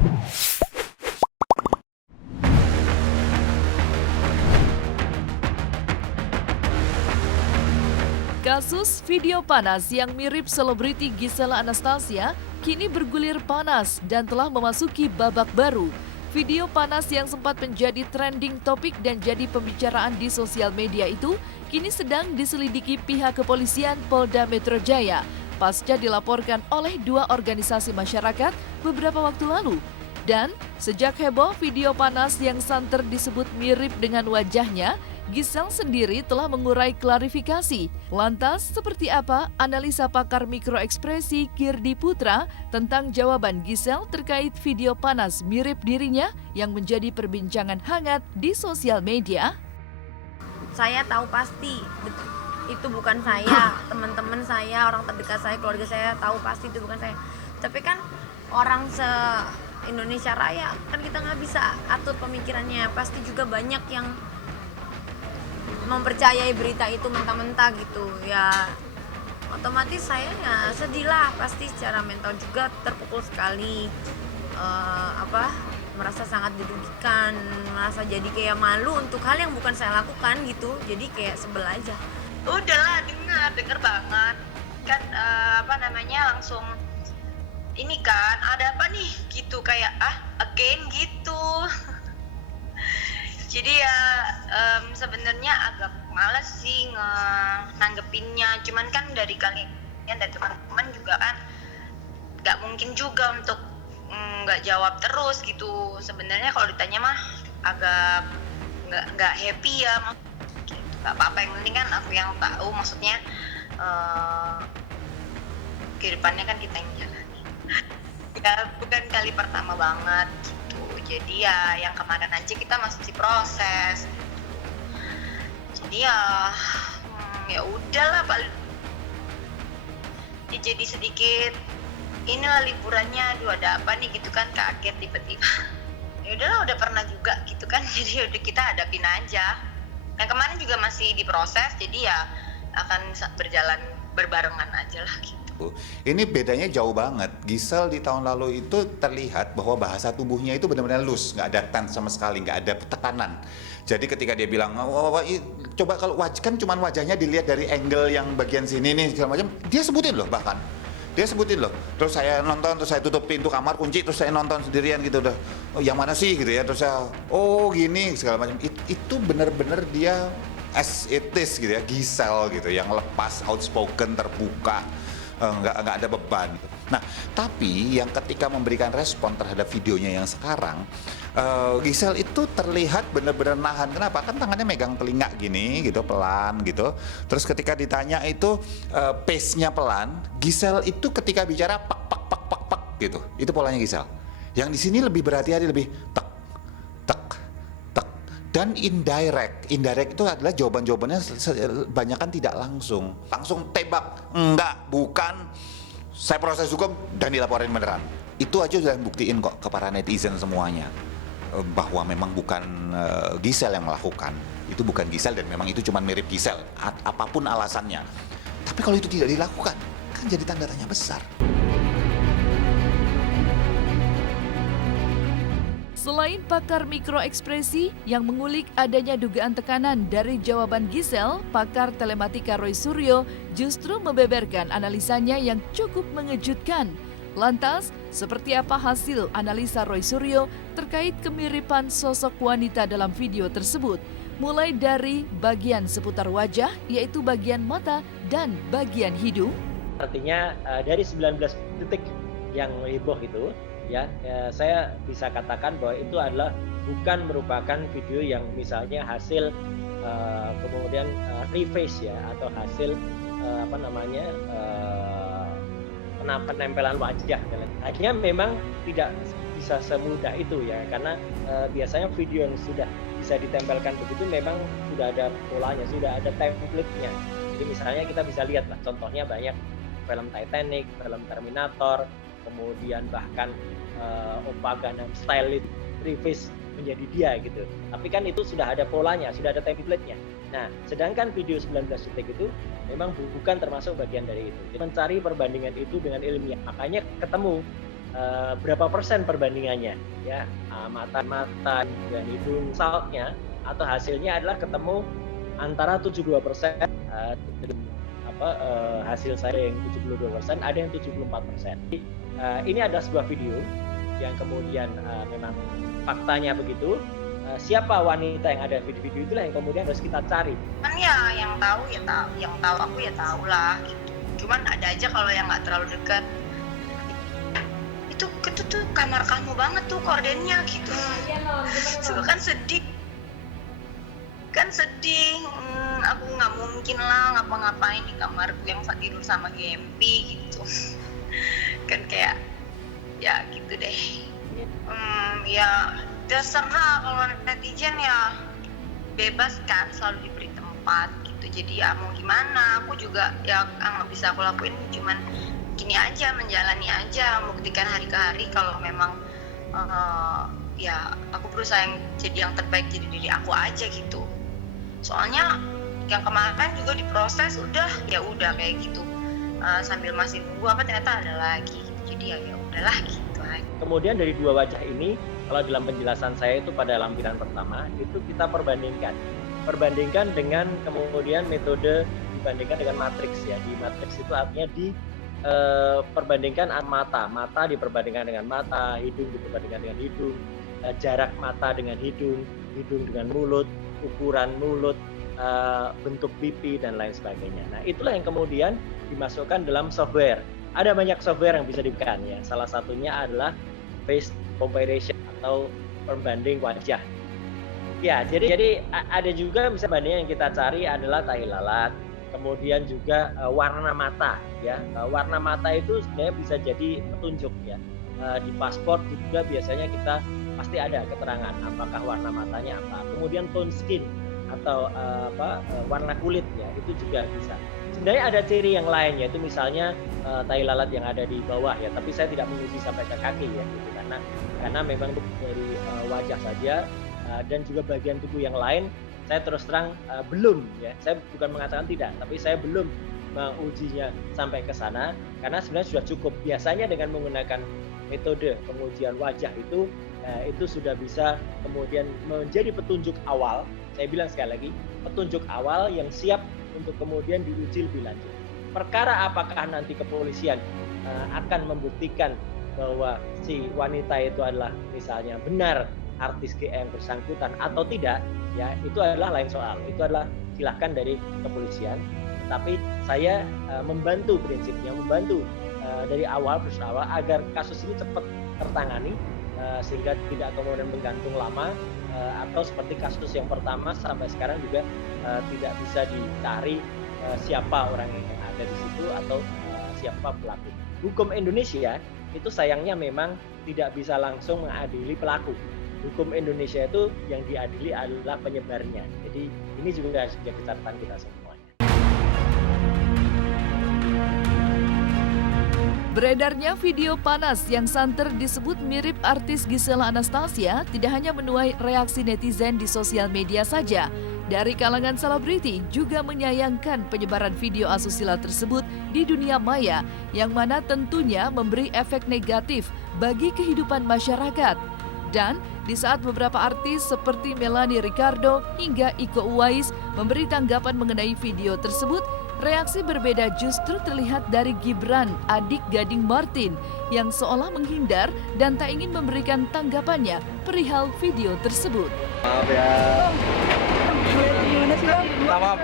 Kasus video panas yang mirip selebriti Gisela Anastasia kini bergulir panas dan telah memasuki babak baru. Video panas yang sempat menjadi trending topik dan jadi pembicaraan di sosial media itu kini sedang diselidiki pihak kepolisian Polda Metro Jaya pasca dilaporkan oleh dua organisasi masyarakat beberapa waktu lalu. Dan sejak heboh video panas yang santer disebut mirip dengan wajahnya, Gisel sendiri telah mengurai klarifikasi. Lantas, seperti apa analisa pakar mikroekspresi Kirdi Putra tentang jawaban Gisel terkait video panas mirip dirinya yang menjadi perbincangan hangat di sosial media? Saya tahu pasti itu bukan saya, teman-teman saya, orang terdekat saya, keluarga saya tahu pasti itu bukan saya. Tapi kan orang se-Indonesia Raya kan kita nggak bisa atur pemikirannya. Pasti juga banyak yang mempercayai berita itu mentah-mentah gitu ya, otomatis saya ya sedih lah, pasti secara mental juga terpukul sekali, merasa sangat dirugikan, merasa jadi kayak malu untuk hal yang bukan saya lakukan gitu, jadi kayak sebel aja. Udahlah, denger banget kan, langsung ini kan ada apa nih gitu, kayak again gitu. Jadi ya sebenarnya agak malas sih nanggepinnya, cuman kan dari kalian dan teman-teman juga kan nggak mungkin juga untuk nggak jawab terus gitu. Sebenarnya kalau ditanya mah agak nggak happy ya, gitu. Nggak apa-apa, yang penting kan aku yang tahu, maksudnya kehidupannya kan kita yang jalani. Ya bukan kali pertama banget gitu. Jadi ya yang kemarin aja kita masih proses. Jadi ya udahlah, paling jadi sedikit inilah liburannya, aduh ada apa nih gitu kan, kaget tiba-tiba. Ya udahlah, udah pernah juga gitu kan, jadi udah kita hadapin aja. Yang kemarin juga masih diproses, jadi ya akan berjalan berbarengan aja lah gitu. Ini bedanya jauh banget. Gisel di tahun lalu itu terlihat bahwa bahasa tubuhnya itu benar-benar loose, nggak ada tense sama sekali, nggak ada tekanan. Jadi ketika dia bilang, coba kalau kan cuman wajahnya dilihat dari angle yang bagian sini nih segala macam, dia sebutin loh bahkan. Dia sebutin loh. Terus saya nonton, terus saya tutup pintu kamar, kunci, terus saya nonton sendirian gitu udah. Oh, yang mana sih gitu ya? Terus saya, oh gini segala macam. Itu benar-benar dia as it is gitu ya, Gisel gitu, yang lepas, outspoken, terbuka. Nggak ada beban. Nah, tapi yang ketika memberikan respon terhadap videonya yang sekarang, Gisel itu terlihat benar-benar nahan. Kenapa? Kan tangannya megang telinga gini, gitu, pelan gitu. Terus ketika ditanya itu pace-nya pelan. Gisel itu ketika bicara pak gitu. Itu polanya Gisel. Yang di sini lebih berhati-hati, lebih tek. Dan indirect itu adalah jawabannya banyak kan tidak langsung tembak, enggak, bukan, saya proses hukum dan dilaporin beneran. Itu aja sudah buktiin kok ke para netizen semuanya bahwa memang bukan Gisel yang melakukan, itu bukan Gisel dan memang itu cuma mirip Gisel, apapun alasannya. Tapi kalau itu tidak dilakukan, kan jadi tanda tanya besar. Selain pakar mikroekspresi yang mengulik adanya dugaan tekanan dari jawaban Gisel, pakar telematika Roy Suryo justru membeberkan analisanya yang cukup mengejutkan. Lantas, seperti apa hasil analisa Roy Suryo terkait kemiripan sosok wanita dalam video tersebut? Mulai dari bagian seputar wajah, yaitu bagian mata dan bagian hidung. Artinya dari 19 detik yang heboh itu, saya bisa katakan bahwa itu adalah bukan merupakan video yang misalnya hasil kemudian reface ya, atau hasil penempelan wajah. Akhirnya memang tidak bisa semudah itu ya, karena biasanya video yang sudah bisa ditempelkan begitu memang sudah ada polanya, sudah ada template-nya. Jadi misalnya kita bisa lihat lah, contohnya banyak film Titanic, film Terminator, kemudian bahkan Oppa Gangnam Style itu reface menjadi dia gitu. Tapi kan itu sudah ada polanya, sudah ada template-nya. Nah, sedangkan video 19 detik itu memang bukan termasuk bagian dari itu. Jadi mencari perbandingan itu dengan ilmiah, makanya ketemu berapa persen perbandingannya ya, mata dan hidung saltnya atau hasilnya adalah ketemu antara 72% hasil saya yang 72%, ada yang 74%. Ini ada sebuah video yang kemudian memang faktanya begitu. Siapa wanita yang ada di video itulah yang kemudian harus kita cari. Kan ya yang tahu aku ya tahu lah gitu. Cuman ada aja kalau yang nggak terlalu dekat. Itu tuh kamar kamu banget tuh kordennya gitu. Suka kan sedih. Aku nggak mungkin lah ngapa-ngapain di kamarku yang tidur sama Gempi gitu. Kan kayak ya gitu deh. Ya terserah, kalau netizen ya bebas kan, selalu diberi tempat gitu. Jadi ya mau gimana, aku juga ya nggak bisa aku lakuin, cuman gini aja, menjalani aja, membuktikan hari ke hari kalau memang ya aku berusaha jadi yang terbaik, jadi diri aku aja gitu. Soalnya yang kemarin juga diproses udah kayak gitu, sambil masih nunggu ternyata ada lagi gitu. Jadi ya udahlah gitu aja. Kemudian dari dua wajah ini, kalau dalam penjelasan saya itu pada lampiran pertama itu kita perbandingkan dengan kemudian metode dibandingkan dengan matriks ya. Di matriks itu artinya perbandingkan mata diperbandingkan dengan mata, hidung diperbandingkan dengan hidung, jarak mata dengan hidung dengan mulut, ukuran mulut, bentuk pipi dan lain sebagainya. Nah, itulah yang kemudian dimasukkan dalam software. Ada banyak software yang bisa digunakan ya. Salah satunya adalah face comparison atau pembanding wajah. Ya, jadi ada juga bisa banding yang kita cari adalah tahi lalat, kemudian juga warna mata ya. Warna mata itu sebenarnya bisa jadi petunjuk ya. Di paspor juga biasanya kita pasti ada keterangan apakah warna matanya apa. Kemudian tone skin atau warna kulit ya, itu juga bisa. Sebenarnya ada ciri yang lain, yaitu misalnya tahi lalat yang ada di bawah ya, tapi saya tidak menguji sampai ke kaki ya gitu, karena memang dari wajah saja dan juga bagian tubuh yang lain saya terus terang belum ya, saya bukan mengatakan tidak, tapi saya belum mengujinya sampai ke sana karena sebenarnya sudah cukup. Biasanya dengan menggunakan metode pengujian wajah itu sudah bisa kemudian menjadi petunjuk awal. Saya bilang sekali lagi, petunjuk awal yang siap untuk kemudian diuji lebih lanjut. Perkara apakah nanti kepolisian akan membuktikan bahwa si wanita itu adalah misalnya benar artis GM bersangkutan atau tidak, ya itu adalah lain soal. Itu adalah silahkan dari kepolisian. Tapi saya membantu prinsipnya, membantu dari awal agar kasus ini cepat tertangani sehingga tidak kemudian menggantung lama atau seperti kasus yang pertama sampai sekarang juga tidak bisa dicari siapa orang yang ada di situ atau siapa pelaku. Hukum Indonesia itu sayangnya memang tidak bisa langsung mengadili pelaku. Hukum Indonesia itu yang diadili adalah penyebarnya. Jadi ini juga harus menjadi catatan kita semuanya. Beredarnya video panas yang santer disebut mirip artis Gisela Anastasia tidak hanya menuai reaksi netizen di sosial media saja. Dari kalangan selebriti juga menyayangkan penyebaran video asusila tersebut di dunia maya yang mana tentunya memberi efek negatif bagi kehidupan masyarakat. Dan di saat beberapa artis seperti Melanie Ricardo hingga Iko Uwais memberi tanggapan mengenai video tersebut, reaksi berbeda justru terlihat dari Gibran, adik Gading Martin, yang seolah menghindar dan tak ingin memberikan tanggapannya perihal video tersebut. Maaf ya. Gimana sih Bang? Maaf.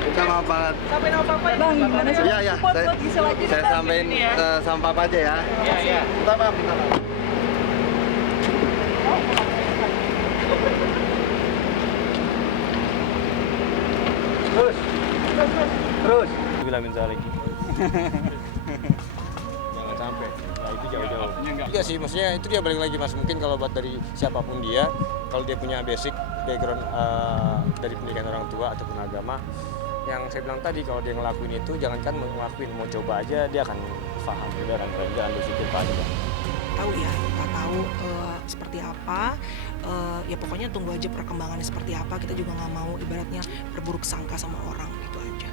Kita maaf banget. Sampai nama Papa ya? Bang, gimana sih? Iya. Saya sampein sama Papa aja ya. Iya. Minta maaf. Terus. Bilang minta lagi. Jangan sampai. Nah, itu jauh-jauh. Iya sih, maksudnya itu dia balik lagi Mas. Mungkin kalau buat dari siapapun dia, kalau dia punya basic background dari pendidikan orang tua ataupun agama, yang saya bilang tadi kalau dia ngelakuin itu jangankan ngelakuin, mau coba aja dia akan paham juga dan jangan berpikir panjang. Tahu ya, kita tahu seperti apa. Ya pokoknya tunggu aja perkembangannya seperti apa. Kita juga nggak mau ibaratnya berburuk sangka sama orang, gitu aja.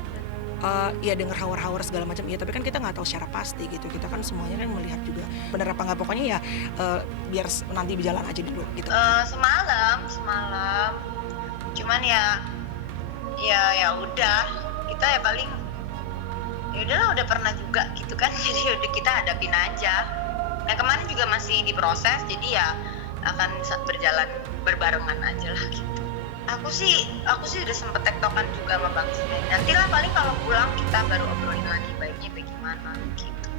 ya dengar hawar-hawar segala macam ya, tapi kan kita nggak tahu secara pasti gitu, kita kan semuanya kan melihat juga bener apa nggak, pokoknya ya biar nanti berjalan aja dulu gitu. Semalam cuman ya udah, kita ya paling ya udahlah, udah pernah juga gitu kan. Jadi udah kita hadapin aja. Nah kemarin juga masih diproses, jadi ya akan berjalan berbarengan aja lah gitu. Aku sih udah sempet tektokan juga sama Bang Sven. Nantilah paling kalau pulang kita baru obrolin lagi baiknya bagaimana gitu.